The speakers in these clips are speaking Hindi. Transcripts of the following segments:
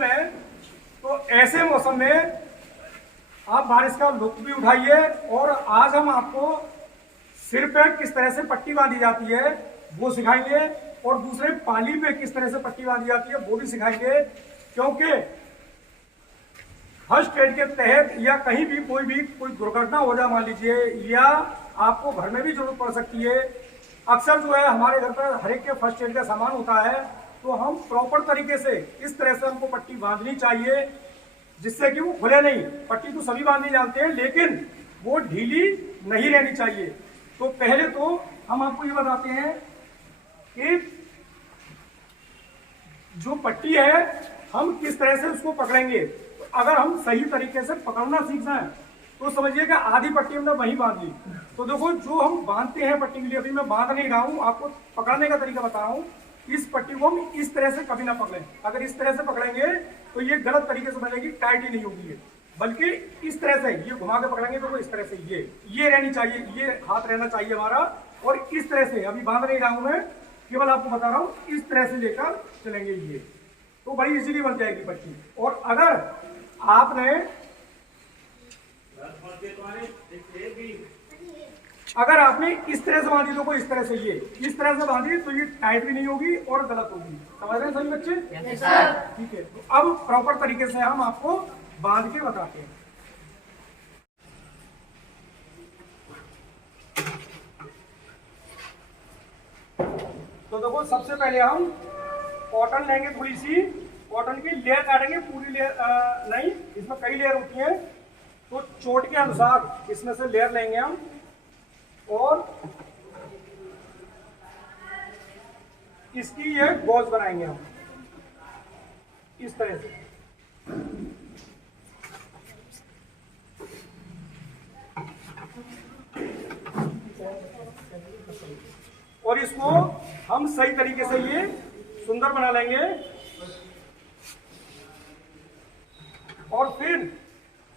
मौसम है, तो ऐसे मौसम में आप बारिश का लुत्फ भी उठाइए। और आज हम आपको सिर पे किस तरह से पट्टी बांधी जाती है वो सिखाएंगे, और दूसरे पाली पे किस तरह से पट्टी बांधी जाती है वो भी सिखाएंगे। क्योंकि फर्स्ट एड के तहत या कहीं भी कोई दुर्घटना हो जाए मान लीजिए, या आपको घर में भी जरूरत पड़ सकती है। अक्सर जो है हमारे घर पर हर एक के फर्स्ट एड का सामान होता है, तो हम प्रॉपर तरीके से इस तरह से हमको पट्टी बांधनी चाहिए जिससे कि वो खुले नहीं। पट्टी तो सभी बांधनी जानते हैं, लेकिन वो ढीली नहीं रहनी चाहिए। तो पहले तो हम आपको ये बताते हैं कि जो पट्टी है हम किस तरह से उसको पकड़ेंगे। तो अगर हम सही तरीके से पकड़ना सीख जाए तो समझिए कि आधी पट्टी हमने वहीं बांध ली। तो देखो जो हम बांधते हैं पट्टी के लिए, अभी मैं बांध नहीं रहा हूं, आपको पकड़ने का तरीका बता रहा हूं। इस पट्टी को हम इस तरह से कभी ना पकड़ें। अगर इस तरह से पकड़ेंगे तो ये गलत तरीके से बनेगी, टाइट ही नहीं होगी ये, बल्कि इस तरह से ये घुमा के पकड़ेंगे तो इस तरह से ये रहनी चाहिए, ये हाथ रहना चाहिए हमारा। और इस तरह से अभी बांध नहीं रहा हूं मैं, केवल आपको बता रहा हूं, इस तरह से लेकर चलेंगे ये, तो बड़ी इजीली बन जाएगी पट्टी। और अगर आपने इस तरह से बांधी तो इस तरह से इस तरह से बांधी तो ये टाइट भी नहीं होगी और गलत होगी। समझ रहे हैं सभी बच्चे? ठीक है, तो अब प्रॉपर तरीके से हम आपको बांध के बताते हैं। तो देखो सबसे पहले हम कॉटन लेंगे, थोड़ी सी कॉटन की लेयर काटेंगे, पूरी लेयर नहीं, इसमें कई लेयर होती है, तो चोट के अनुसार इसमें से लेयर लेंगे हम और इसकी ये गॉज बनाएंगे हम इस तरह से। और इसको हम सही तरीके से ये सुंदर बना लेंगे। और फिर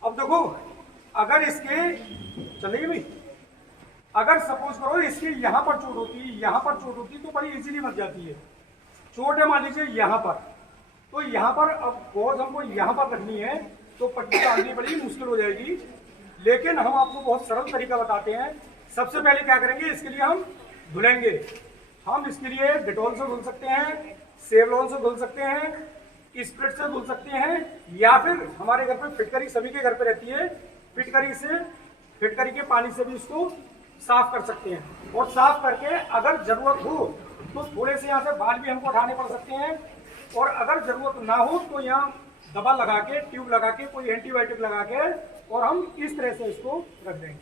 अब देखो, अगर इसके चलेगी भाई, अगर सपोज करो इसके यहां पर चोट होती है, यहां पर चोट होती है, तो बड़ी इजीली बच जाती है। चोट है मान लीजिए यहां पर, तो यहां पर अब गॉज हमको यहां पर रखनी है, तो पट्टी बांधनी बड़ी मुश्किल हो जाएगी। लेकिन हम आपको बहुत सरल तरीका बताते हैं। सबसे पहले क्या करेंगे, इसके लिए हम धुलेंगे। हम इसके लिए डेटॉल से धुल सकते हैं, सेवलॉन से धुल सकते हैं, स्प्रिट से धुल सकते हैं, या फिर हमारे घर पे फिटकरी सभी के घर पे रहती है, फिटकरी के पानी से भी इसको साफ कर सकते हैं। और साफ करके अगर जरूरत हो तो थोड़े से यहाँ से बाल भी हमको उठाने पड़ सकते हैं, और अगर जरूरत ना हो तो यहाँ दवा लगा के, ट्यूब लगा के, कोई एंटीबायोटिक लगा के, और हम इस तरह से इसको रख देंगे।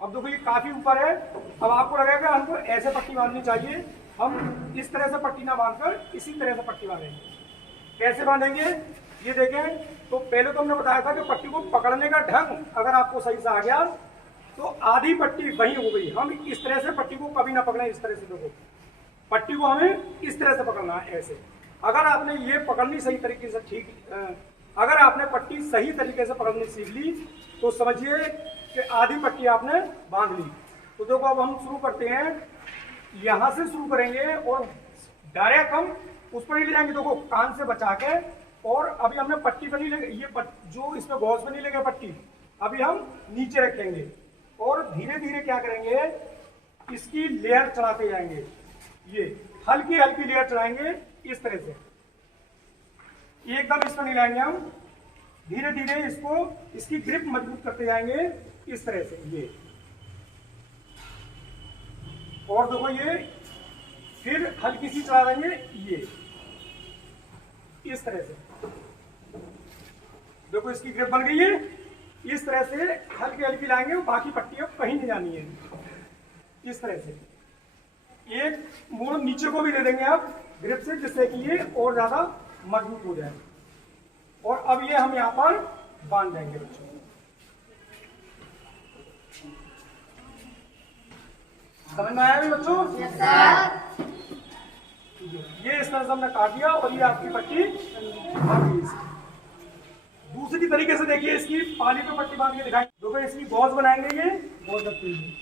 अब देखो ये काफी ऊपर है, अब आपको लगेगा हमको ऐसे पट्टी बांधनी चाहिए। हम इस तरह से पट्टी ना बांधकर इसी तरह से पट्टी बांधेंगे। कैसे बांधेंगे ये देखें। तो पहले तो हमने बताया था कि पट्टी को पकड़ने का ढंग अगर आपको सही से आ गया तो आधी पट्टी वहीं हो गई। हम इस तरह से पट्टी को कभी ना पकड़ें, इस तरह से देखो, पट्टी को हमें इस तरह से पकड़ना है, ऐसे। अगर आपने ये पकड़नी सही तरीके से अगर आपने पट्टी सही तरीके से पकड़नी सीख ली तो समझिए कि आधी पट्टी आपने बांध ली। तो देखो अब हम शुरू करते हैं, यहां से शुरू करेंगे और डायरेक्ट हम उस पर नहीं ले जाएंगे, देखो कान से बचा के। और अभी हमने पट्टी पर नहीं लगे, ये जो इसमें गॉज में नहीं लगे पट्टी, अभी हम नीचे रखेंगे और धीरे धीरे क्या करेंगे, इसकी लेयर चढ़ाते जाएंगे। ये हल्की हल्की लेयर चढ़ाएंगे इस तरह से, एकदम इस पर नहीं लाएंगे हम, धीरे धीरे इसको, इसकी ग्रिप मजबूत करते जाएंगे इस तरह से ये। और देखो ये फिर हल्की सी चढ़ा देंगे ये इस तरह से। देखो इसकी ग्रिप बन गई है, इस तरह से हल्की हल्की लाएंगे, बाकी पट्टी अब कहीं नहीं जानी है। इस तरह से एक मोड़ नीचे को भी दे देंगे आप ग्रिप से, जिससे कि ये और ज्यादा मजबूत हो जाए। और अब ये हम यहाँ पर बांध देंगे बच्चों। समझ में आया भी बच्चों? ये इस तरह से हमने काट दिया और ये आपकी पट्टी बन गई। दूसरी तरीके से देखिए, इसकी पानी पे पट्टी बांध के दिखाएंगे। देखो इसकी गॉज बनाएंगे, ये गॉज रखते हैं।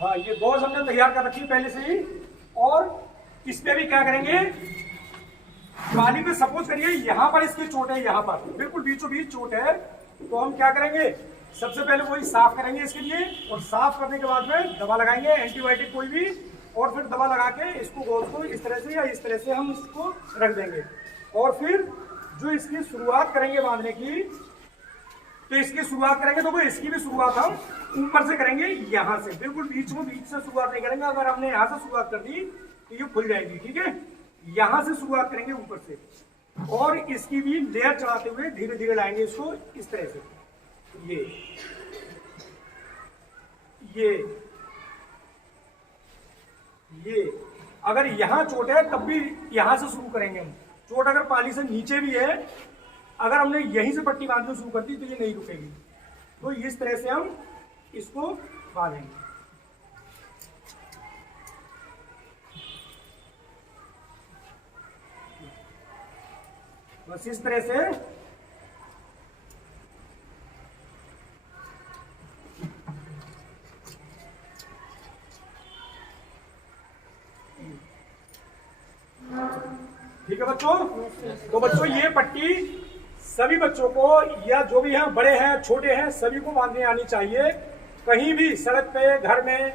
हाँ, ये गॉज हमने तैयार कर रखी है पहले से ही। और इस पे भी क्या करेंगे, पानी में सपोज करिए यहाँ पर इसकी चोट है, यहाँ पर बिल्कुल बीचों बीच चोट है, तो हम क्या करेंगे, सबसे पहले वही साफ करेंगे इसके लिए, और साफ करने के बाद में दवा लगाएंगे, एंटीबायोटिक कोई भी, और फिर दवा लगा के इसको गोश्त को इस तरह से या इस तरह से हम इसको रख देंगे। और फिर जो इसकी शुरुआत करेंगे बांधने की, तो इसकी शुरुआत करेंगे तो इसकी भी शुरुआत हम ऊपर से करेंगे, यहाँ से बिल्कुल बीच से शुरुआत नहीं करेंगे। अगर हमने यहाँ से शुरुआत कर दी तो ये खुल जाएगी, ठीक है। यहाँ से शुरुआत करेंगे ऊपर से, और इसकी भी लेयर चढ़ाते हुए धीरे धीरे लाएंगे इसको इस तरह से, ये अगर यहाँ चोट है तब भी यहाँ से शुरू करेंगे हम। चोट अगर पाली से नीचे भी है, अगर हमने यहीं से पट्टी बांधनी शुरू कर दी तो ये नहीं रुकेगी। तो इस तरह से हम इसको बांधेंगे। बस इस तरह से ठीक है बच्चों। तो बच्चों ये पट्टी सभी बच्चों को, या जो भी हैं, बड़े हैं छोटे हैं, सभी को बांधने आनी चाहिए। कहीं भी सड़क पे, घर में,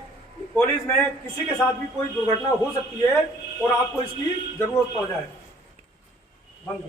कॉलेज में किसी के साथ भी कोई दुर्घटना हो सकती है और आपको इसकी जरूरत पड़ जाए। बंद।